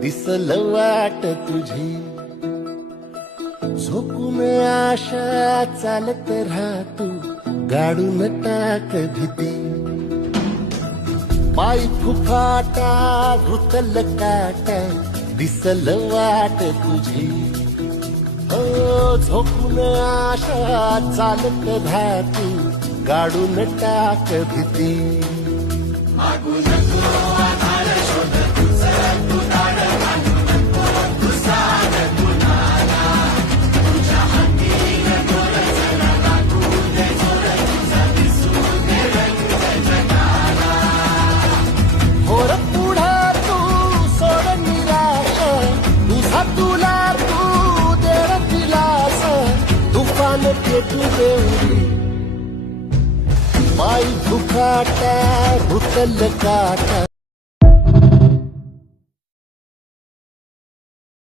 दिसल वाट तुझी, झोपून आशा चालत राहा तू, गाडून टाक भीती. पाय फुफाटा रुतल काटा, दिसल वाट तुझी. हो झोपून आशा चालत राहा तू, गाडून टाक भीती. होर पुढे तू सोड निराश, तुझा तुला तू देर दिलास, तुफान पेटू देऊरी. पाय दुखाटा रुतल काटा.